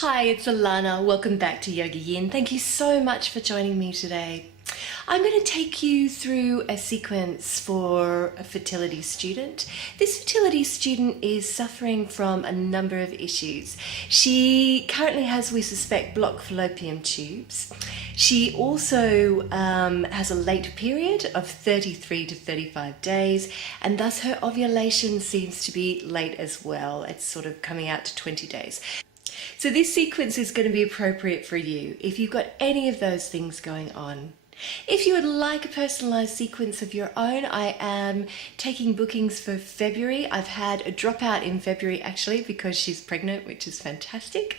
Hi, it's Alanah. Welcome back to YogaYin. Thank you so much for joining me today. I'm going to take you through a sequence for a fertility student. This fertility student is suffering from a number of issues. She currently has, we suspect, blocked fallopian tubes. She also has a late period of 33 to 35 days, and thus her ovulation seems to be late as well. It's sort of coming out to 20 days. So this sequence is going to be appropriate for you if you've got any of those things going on. If you would like a personalised sequence of your own, I am taking bookings for February. I've had a dropout in February actually because she's pregnant, which is fantastic.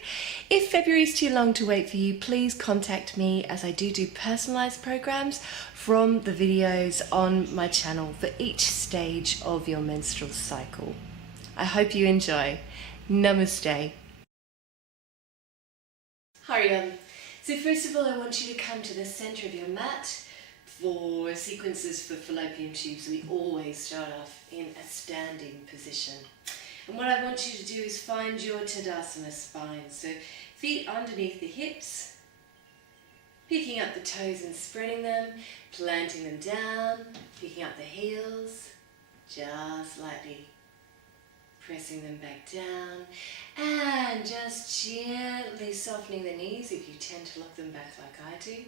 If February is too long to wait for you, please contact me, as I do personalised programs from the videos on my channel for each stage of your menstrual cycle. I hope you enjoy. Namaste. Hariam. So first of all, I want you to come to the center of your mat. For sequences for fallopian tubes, we always start off in a standing position. And what I want you to do is find your Tadasana spine. So feet underneath the hips, picking up the toes and spreading them, planting them down, picking up the heels, just lightly pressing them back down, and just gently softening the knees if you tend to lock them back like I do.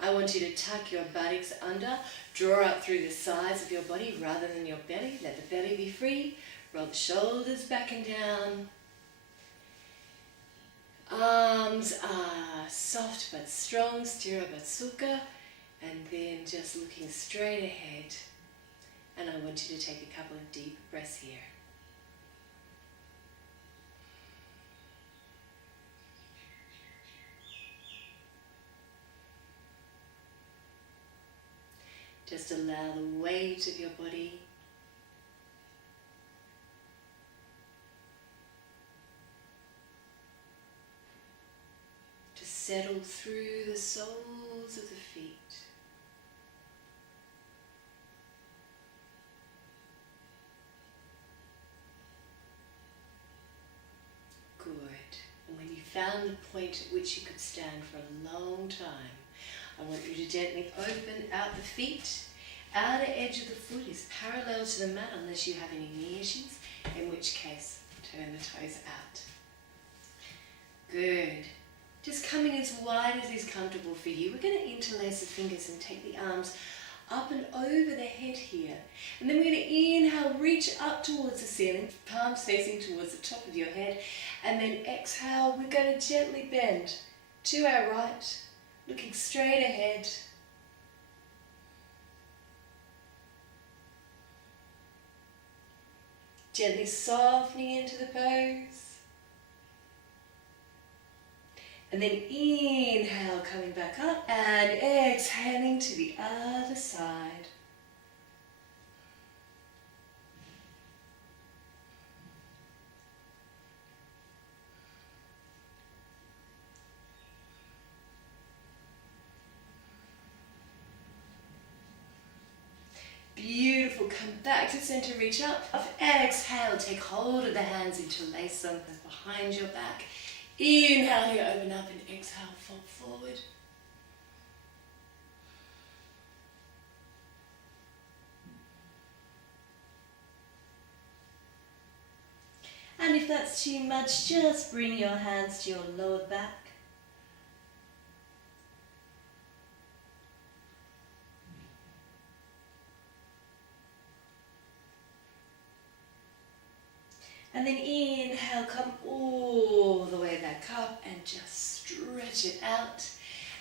I want you to tuck your buttocks under, draw up through the sides of your body rather than your belly. Let the belly be free. Roll the shoulders back and down. Arms are soft but strong, sthira but sukha, and then just looking straight ahead. And I want you to take a couple of deep breaths here. Just allow the weight of your body to settle through the soles of the feet. Good. And when you found the point at which you could stand for a long time, I want you to gently open out the feet. Outer edge of the foot is parallel to the mat unless you have any knee issues, in which case turn the toes out. Good. Just coming as wide as is comfortable for you. We're going to interlace the fingers and take the arms up and over the head here. And then we're going to inhale, reach up towards the ceiling, palms facing towards the top of your head. And then exhale, we're going to gently bend to our right, looking straight ahead. Gently softening into the pose. And then inhale, coming back up, and exhaling to the other side. Beautiful. Come back to center, reach up. Exhale, take hold of the hands, interlace them behind your back. Inhale, you open up, and exhale, fold forward. And if that's too much, just bring your hands to your lower back. And then inhale, come all the way back up and just stretch it out.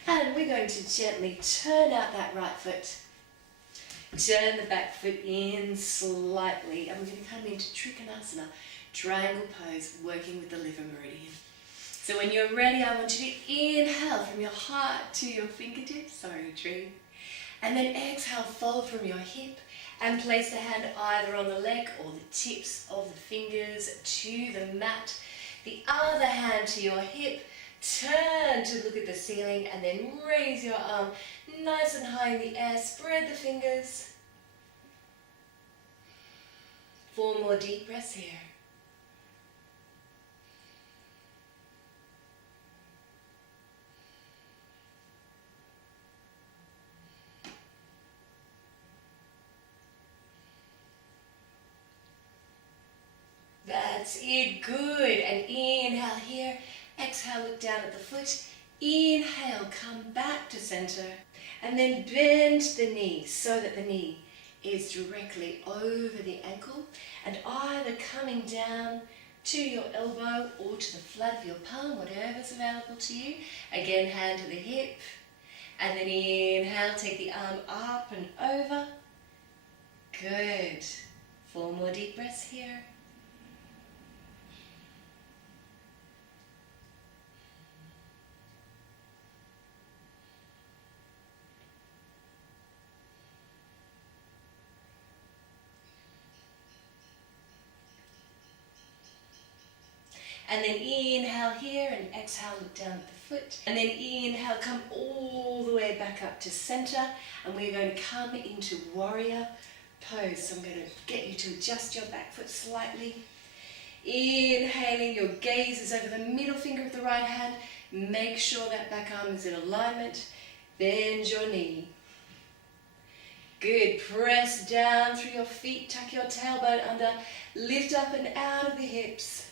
And we're going to gently turn out that right foot. Turn the back foot in slightly. And we're going to come into Trikonasana, triangle pose, working with the liver meridian. So when you're ready, I want you to inhale from your heart to your fingertips. Sorry, tree. And then exhale, fold from your hip. And place the hand either on the leg or the tips of the fingers to the mat. The other hand to your hip. Turn to look at the ceiling and then raise your arm nice and high in the air. Spread the fingers. 4 more deep breaths here. That's it, good. And inhale here, exhale, look down at the foot. Inhale, come back to center. And then bend the knee so that the knee is directly over the ankle and either coming down to your elbow or to the flat of your palm, whatever's available to you. Again, hand to the hip. And then inhale, take the arm up and over. Good. 4 more deep breaths here. And then inhale here and exhale, look down at the foot. And then inhale, come all the way back up to center. And we're going to come into warrior pose. So I'm going to get you to adjust your back foot slightly. Inhaling, your gaze is over the middle finger of the right hand. Make sure that back arm is in alignment. Bend your knee. Good. Press down through your feet. Tuck your tailbone under. Lift up and out of the hips.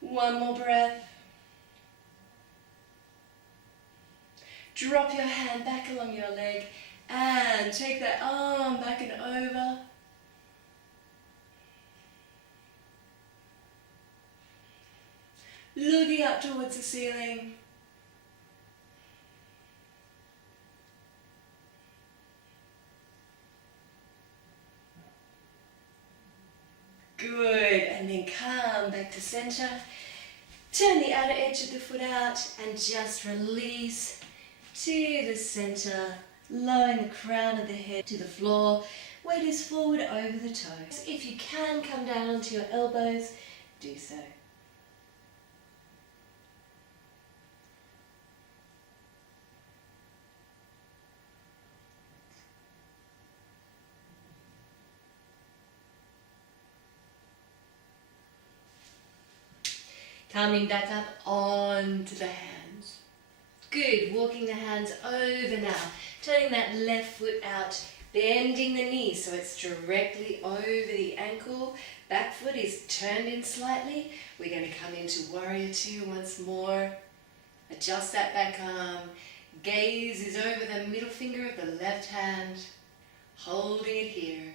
One more breath. Drop your hand back along your leg and take that arm back and over. Looking up towards the ceiling. Good, and then come back to center. Turn the outer edge of the foot out and just release to the center, lowering the crown of the head to the floor. Weight is forward over the toes. If you can come down onto your elbows, do so. Coming back up onto the hands. Good, walking the hands over now. Turning that left foot out, bending the knee so it's directly over the ankle. Back foot is turned in slightly. We're going to come into warrior two once more. Adjust that back arm. Gaze is over the middle finger of the left hand. Holding it here.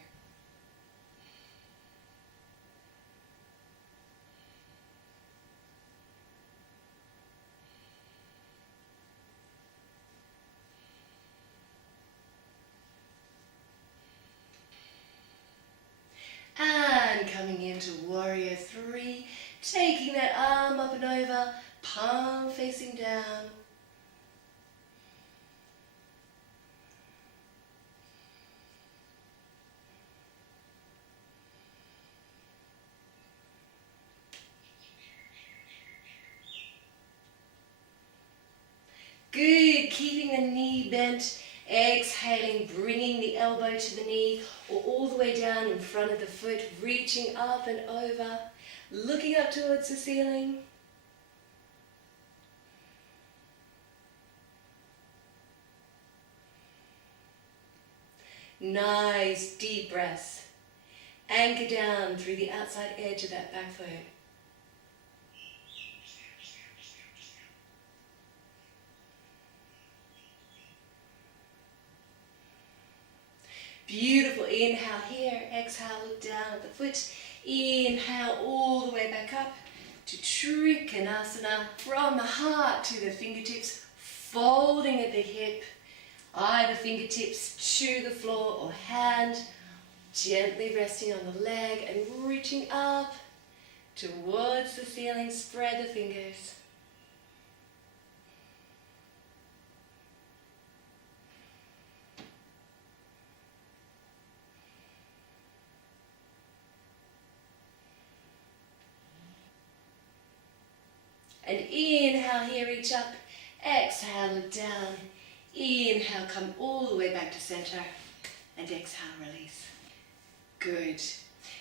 And coming into warrior three, taking that arm up and over, palm facing down. Good, keeping the knee bent. Exhaling, bringing the elbow to the knee or all the way down in front of the foot, reaching up and over, looking up towards the ceiling. Nice deep breaths. Anchor down through the outside edge of that back foot. Beautiful. Inhale here. Exhale, look down at the foot. Inhale all the way back up to Trikonasana. From the heart to the fingertips, folding at the hip. Either fingertips to the floor or hand. Gently resting on the leg and reaching up towards the ceiling. Spread the fingers. And inhale here, reach up. Exhale, look down. Inhale, come all the way back to center. And exhale, release. Good.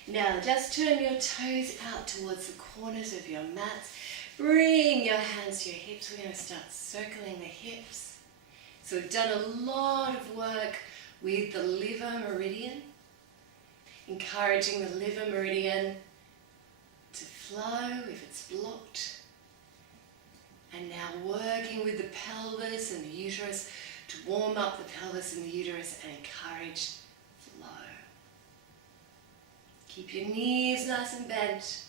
Now just turn your toes out towards the corners of your mats. Bring your hands to your hips. We're going to start circling the hips. So we've done a lot of work with the liver meridian, encouraging the liver meridian to flow if it's blocked. And now working with the pelvis and the uterus to warm up the pelvis and the uterus and encourage flow. Keep your knees nice and bent.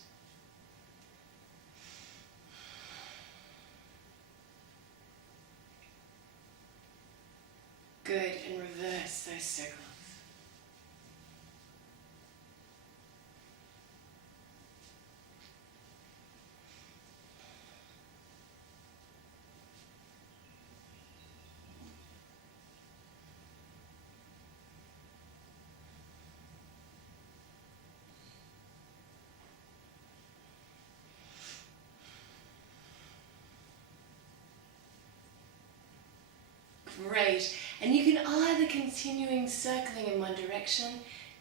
Good, and reverse those circles. Great, and you can either continuing circling in one direction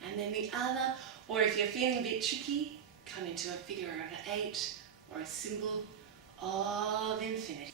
and then the other, or if you're feeling a bit tricky, come into a figure of 8 or a symbol of infinity.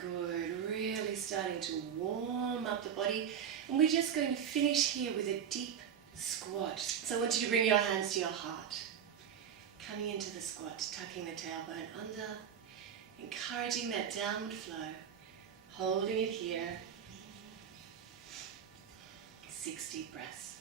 Good, really starting to warm up the body. And we're just going to finish here with a deep squat. So I want you to bring your hands to your heart. Coming into the squat, tucking the tailbone under, encouraging that downward flow, holding it here. 6 deep breaths.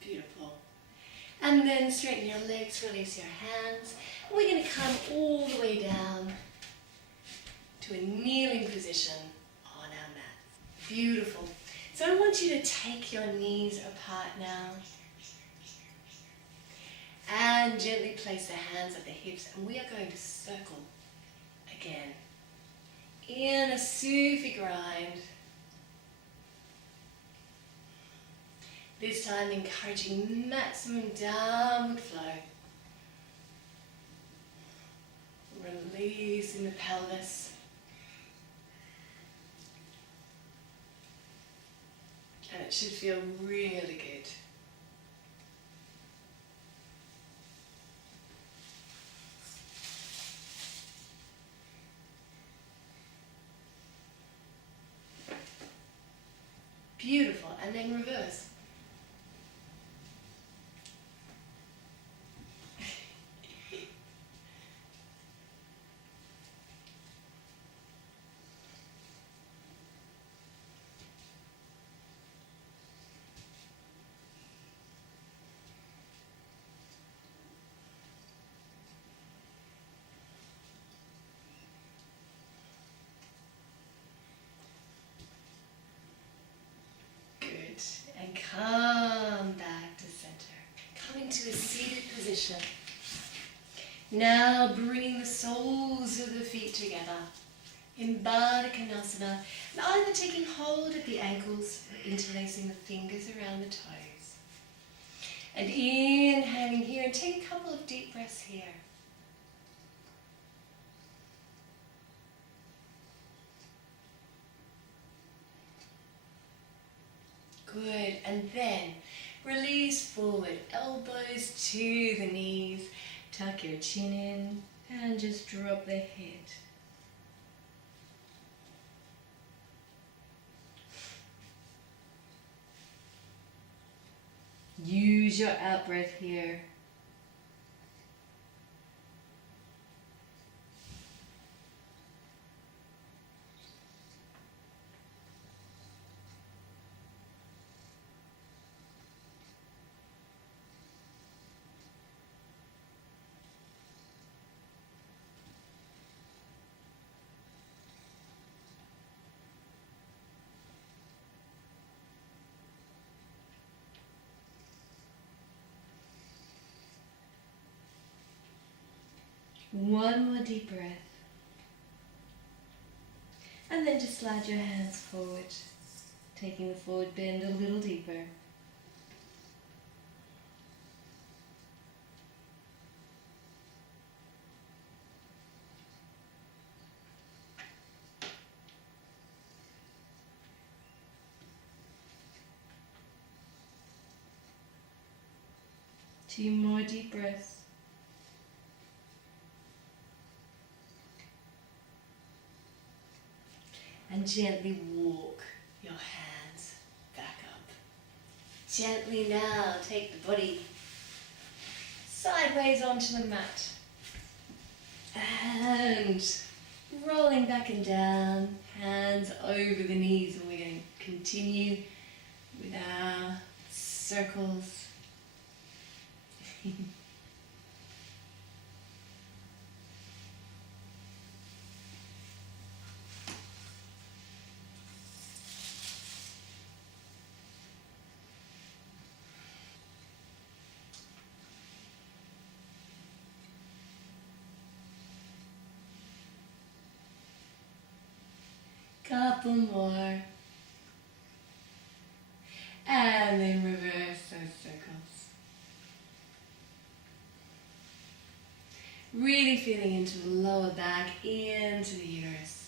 Beautiful. And then straighten your legs, release your hands. And we're going to come all the way down to a kneeling position on our mat. Beautiful. So I want you to take your knees apart now. And gently place the hands at the hips. And we are going to circle again in a Sufi grind. This time encouraging maximum downward flow. Releasing the pelvis. And it should feel really good. Beautiful. And then reverse. And come back to center. Coming to a seated position. Now bringing the soles of the feet together in Baddha Konasana. And either taking hold of the ankles or interlacing the fingers around the toes. And inhaling here and take a couple of deep breaths here. Good, and then release forward, elbows to the knees, tuck your chin in and just drop the head. Use your out breath here. One more deep breath. And then just slide your hands forward, taking the forward bend a little deeper. Two more deep breaths. And gently walk your hands back up. Gently now take the body sideways onto the mat. And rolling back and down, hands over the knees. And we're going to continue with our circles. Couple more. And then reverse those circles. Really feeling into the lower back, into the uterus.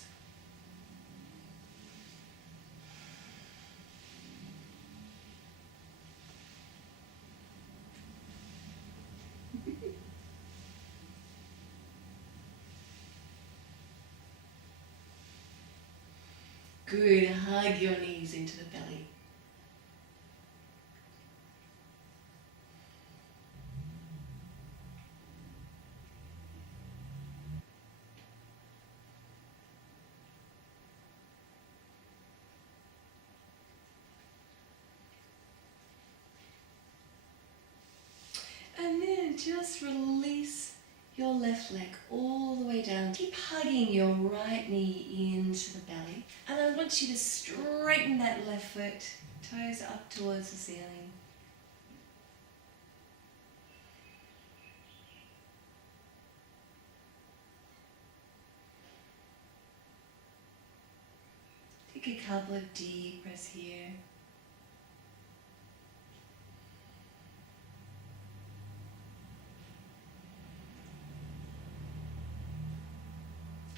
Good, hug your knees into the belly. And then just release your left leg all the way down. Keep hugging your right knee into the belly. And I want you to straighten that left foot, toes up towards the ceiling. Take a couple of deep breaths here.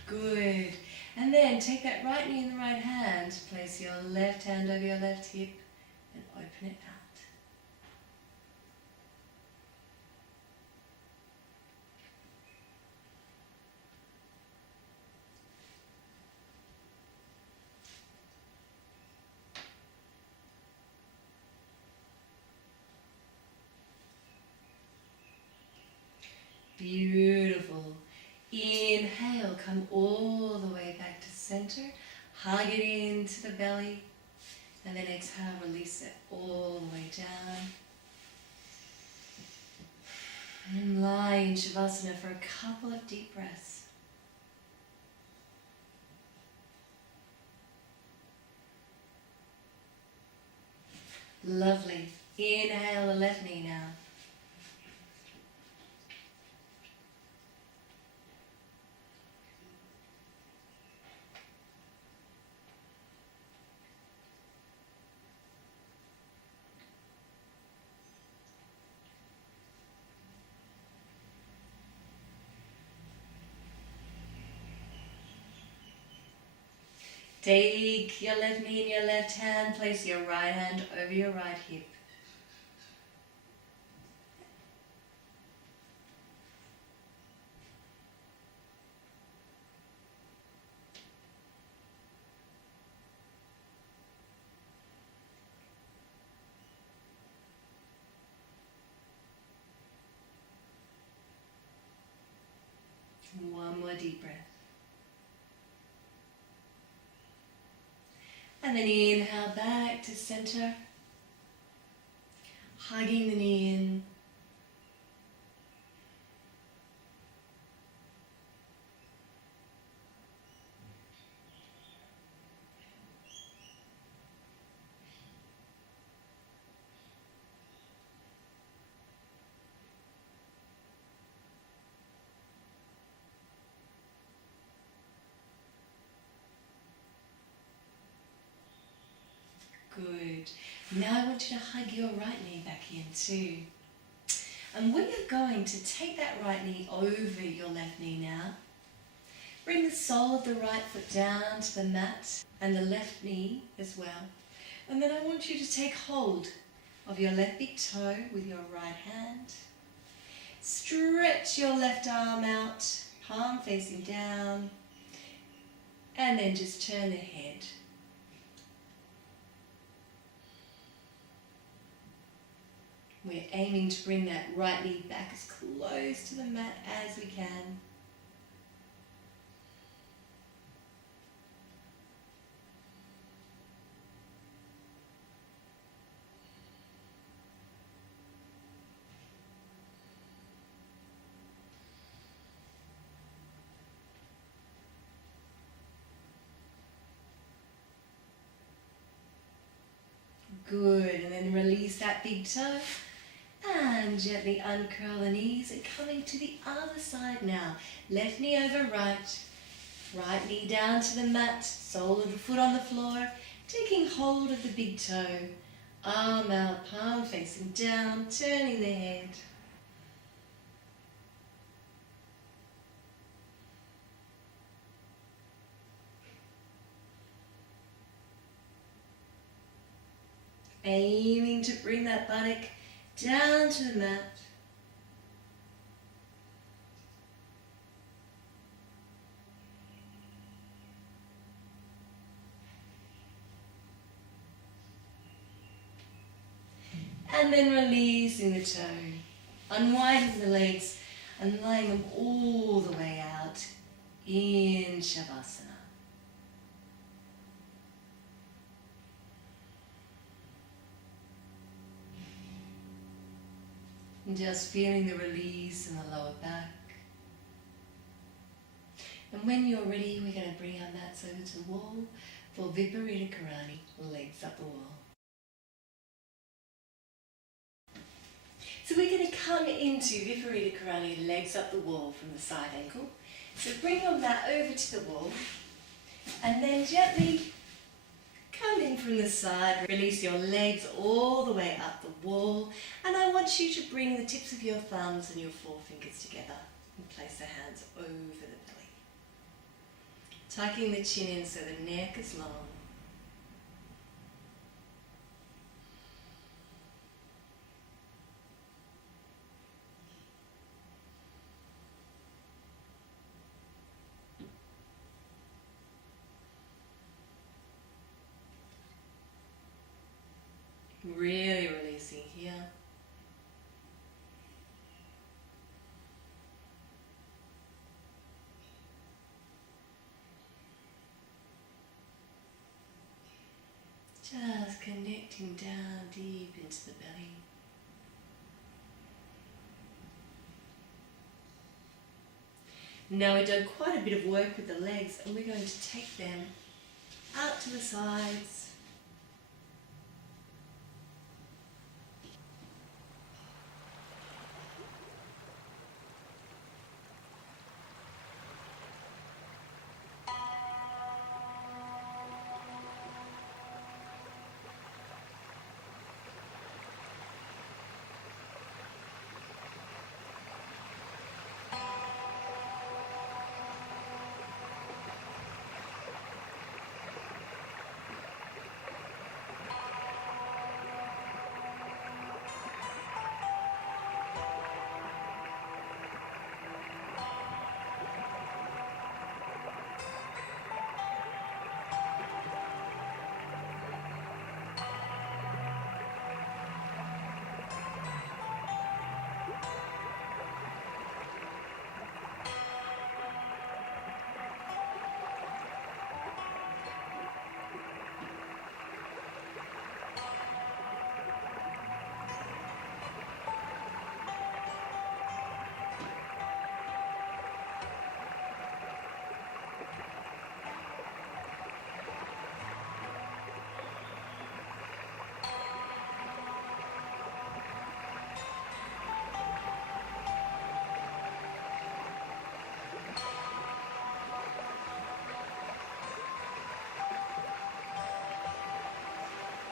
Good. And then take that right knee in the right hand, place your left hand over your left hip and open it out. Beautiful. Inhale, come all the way back to center. Hug it into the belly. And then exhale, release it all the way down. And lie in Shavasana for a couple of deep breaths. Lovely. Inhale the left knee now. Take your left knee in your left hand, place your right hand over your right hip. One more deep breath. And then inhale back to center, hugging the knee in. Good. Now I want you to hug your right knee back in too. And we are going to take that right knee over your left knee now. Bring the sole of the right foot down to the mat and the left knee as well. And then I want you to take hold of your left big toe with your right hand. Stretch your left arm out, palm facing down. And then just turn the head. We're aiming to bring that right knee back as close to the mat as we can. Good, and then release that big toe and gently uncurl the knees and coming to the other side now. Left knee over right, right knee down to the mat, sole of the foot on the floor, taking hold of the big toe, arm out, palm facing down, turning the head. Aiming to bring that buttock down to the mat. And then releasing the toe, unwinding the legs and laying them all the way out in Shavasana. And just feeling the release in the lower back. And when you're ready, we're going to bring our mats over to the wall for Viparita Karani, legs up the wall. So we're going to come into Viparita Karani, legs up the wall from the side ankle. So bring your mat over to the wall and then gently come in from the side. Release your legs all the way up the wall, and I want you to bring the tips of your thumbs and your forefingers together and place the hands over the belly. Tucking the chin in so the neck is long. Really releasing here. Just connecting down deep into the belly. Now we've done quite a bit of work with the legs, and we're going to take them out to the sides.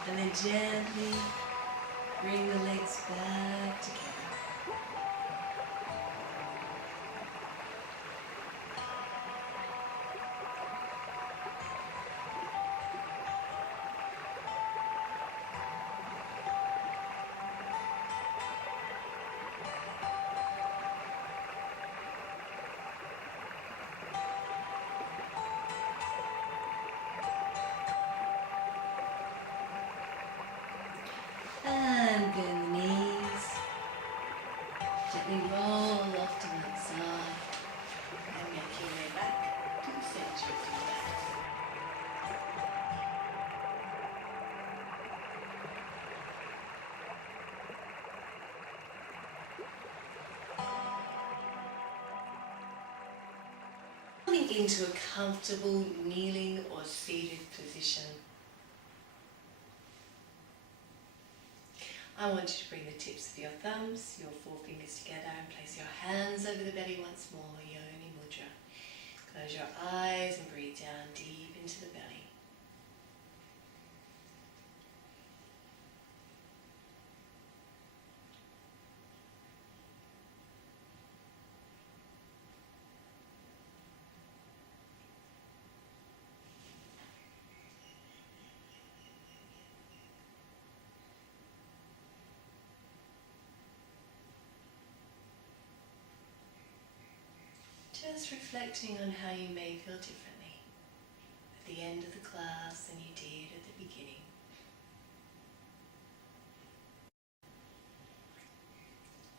And then gently bring the legs back together. And bend the knees. Gently roll off to one side. And make your way back to the center of your mat. Coming into a comfortable kneeling or seated position. I want you to bring the tips of your thumbs, your forefingers together, and place your hands over the belly once more, Yoni Mudra. Close your eyes and breathe down deep into the belly. Just reflecting on how you may feel differently at the end of the class than you did at the beginning.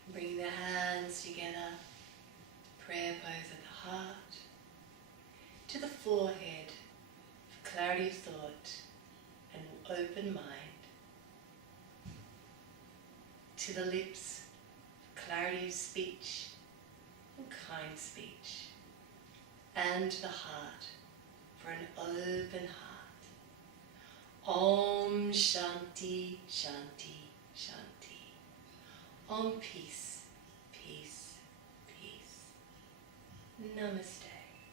And bring the hands together, prayer pose at the heart, to the forehead for clarity of thought and an open mind, to the lips for clarity of speech and kind speech, and the heart for an open heart. Om Shanti Shanti Shanti. Om peace, peace, peace. Namaste.